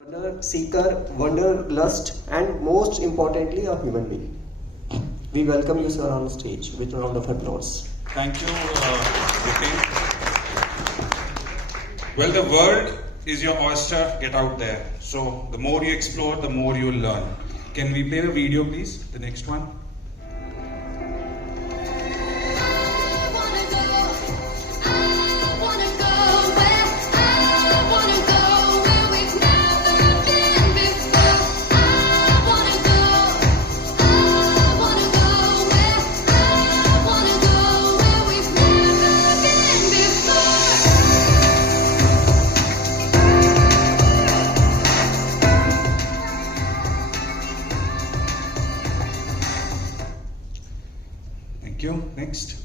Wonder seeker, wanderlust, and most importantly, a human being. We welcome you, sir, on stage with a round of applause. Thank you, Vipin. Well, the world is your oyster. Get out there. So, the more you explore, the more you'll learn. Can we play the video, please? The next one. Thank you. Next.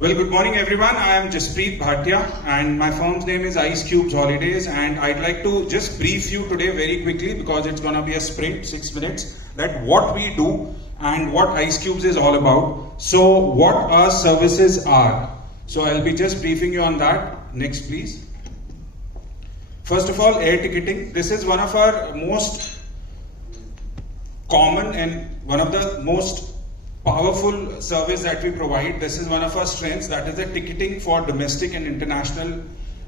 Well, good morning everyone. I am Jaspreet Bhatia and my firm's name is Ice Cubes Holidays, and I'd like to just brief you today very quickly because it's going to be a sprint, 6 minutes, that what we do and what Ice Cubes is all about. So what our services are. So I'll be just briefing you on that. Next please. First of all, air ticketing. This is one of our most common and one of the most powerful service that we provide. This is one of our strengths, that is the ticketing for domestic and international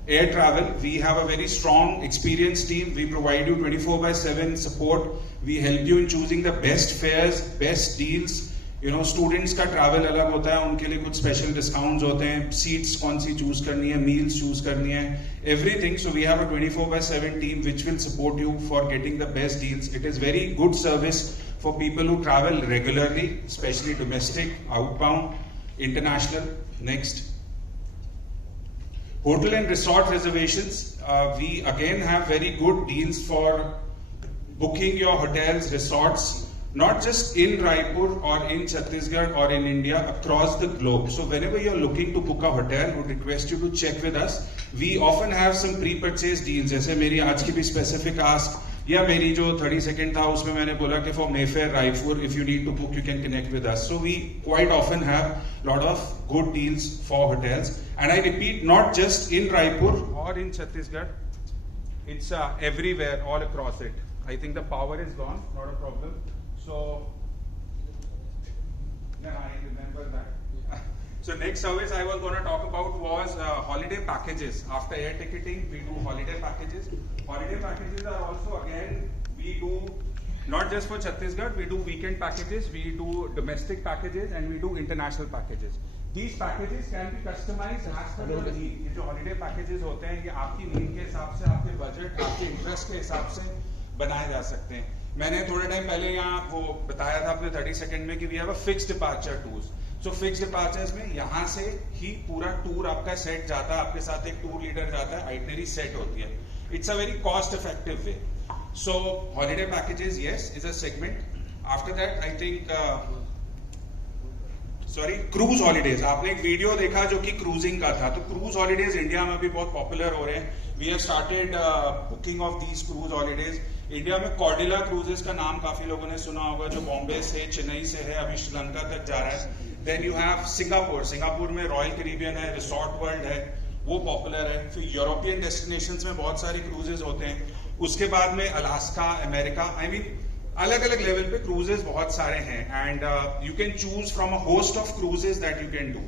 air travel. We have a very strong experienced team. We provide you 24/7 support. We help you in choosing the best fares, best deals. You know, students का travel अलग होता है, उनके लिए कुछ special discounts होते हैं, seats कौन सी choose करनी है, meals choose करनी है, everything. So we have a 24/7 team which will support you for getting the best deals. It is very good service for people who travel regularly, especially domestic, outbound, international. Next. Hotel and resort reservations. We again have very good deals for booking your hotels, resorts, not just in Raipur or in Chhattisgarh or in India, across the globe. So whenever you're looking to book a hotel, we would request you to check with us. We often have some pre-purchase deals. जैसे मेरी आज की भी specific ask, या मेरी जो 30 second था उसमें मैंने बोला कि for Mayfair, Raipur, if you need to book, you can connect with us. So we quite often have lot of good deals for hotels. And I repeat, not just in Raipur or in Chhattisgarh, it's everywhere, all across it. I think the power is gone, not a problem. So, yeah, I remember that. So next service I was going to talk about was holiday packages. After air ticketing, we do holiday packages. Holiday packages are also, again, we do not just for Chhattisgarh, we do weekend packages, we do domestic packages, and we do international packages. These packages can be customized as per your need. ये जो holiday packages होते हैं, ये आपकी need के हिसाब से, आपके budget, आपके interest के हिसाब से बनाए जा सकते हैं. मैंने थोड़े टाइम पहले यहाँ वो बताया था अपने 30 सेकंड में कि we have a fixed departure tours. So fixed departures में यहाँ से ही पूरा टूर आपका सेट जाता है, आपके साथ एक टूर लीडर जाता है, आइटनरी सेट होती है. It's a very cost effective way. So holiday packages, yes, is a segment. After that, I think cruise holidays. आपने एक वीडियो देखा जो कि क्रूजिंग का था, तो क्रूज हॉलीडेज इंडिया में भी बहुत पॉपुलर हो रहे हैं. We have started booking of these cruise holidays. India में कॉर्डिला क्रूजेस का नाम काफी लोगों ने सुना होगा, जो बॉम्बे से, चेन्नई से है, अभी श्रीलंका तक जा रहा है. Then you have Singapore. Singapore में रॉयल कैरिबियन है, रिसोर्ट वर्ल्ड है, वो पॉपुलर है. फिर यूरोपियन डेस्टिनेशंस में बहुत सारे क्रूजेस होते हैं. उसके बाद में अलास्का, अमेरिका, आई मीन अलग अलग लेवल पे क्रूजेस बहुत सारे हैं. And you can choose from a host of cruises that you can do.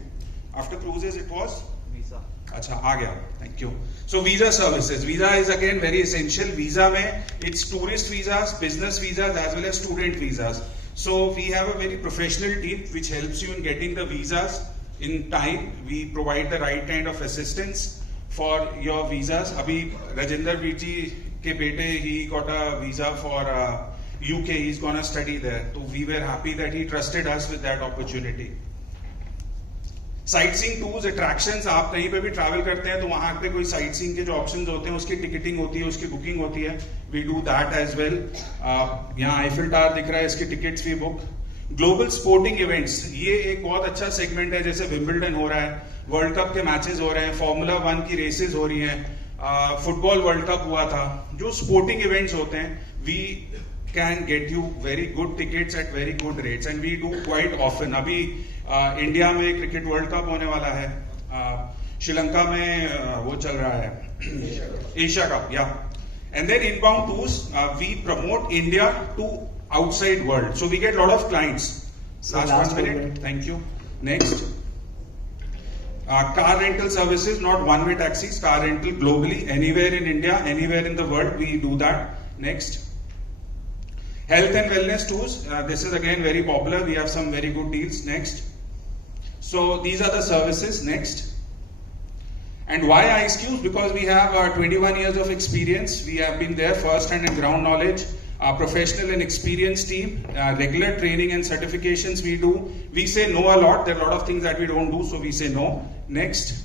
After cruises it was visa. अच्छा, आ गया. Thank you. So visa services. Visa is again very essential. Visa में it's tourist visas, business visas as well as student visas. So we have a very professional team which helps you in getting the visas in time. We provide the right kind of assistance for your visas. Abhi Rajinder Virji ke bete, he got a visa for UK. He's gonna study there. So we were happy that he trusted us with that opportunity. Sight seeing tours, attractions. आप कहीं पे भी travel करते हैं तो वहां पे कोई साइट सीइंग के जो ऑप्शंस होते हैं उसकी टिकटिंग होती है, उसकी बुकिंग होती है. We do that as well. यहाँ आईफिल टावर दिख रहा है, इसकी टिकट्स भी बुक. ग्लोबल स्पोर्टिंग इवेंट्स, ये एक बहुत अच्छा सेगमेंट है. जैसे विंबलडन हो रहा है, वर्ल्ड कप के मैचेस हो रहे हैं, फॉर्मूला 1 की रेसेस हो रही हैं, फुटबॉल वर्ल्ड कप हुआ था. जो स्पोर्टिंग इवेंट्स होते हैं, we can get you very good tickets at very good rates, and we do quite often. अभी इंडिया में क्रिकेट वर्ल्ड कप होने वाला है, श्रीलंका में वो चल रहा है एशिया कप, या And then inbound tours, we promote India to outside world. So we get a lot of clients. So Last 1 minute. Thank you. Next. Car rental services, not one-way taxis, car rental globally, anywhere in India, anywhere in the world, we do that. Next. Health and wellness tours, this is again very popular, we have some very good deals. Next. So these are the services. Next. And why Ice Cubes? Because we have 21 years of experience, we have been there first-hand and ground knowledge. Our professional and experienced team, regular training and certifications we do. We say no a lot. There are a lot of things that we don't do, so we say no. Next.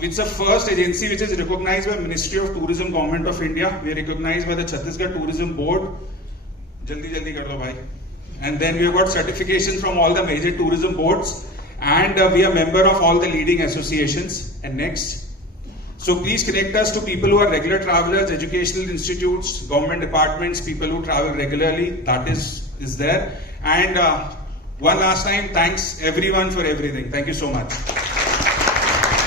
It's the first agency which is recognized by Ministry of Tourism, Government of India. We are recognized by the Chhattisgarh Tourism Board. Jaldi kar do bhai. And then we have got certification from all the major tourism boards. And we are member of all the leading associations. And next. So please connect us to people who are regular travelers, educational institutes, government departments, people who travel regularly. That is there. And one last time, thanks everyone for everything. Thank you so much.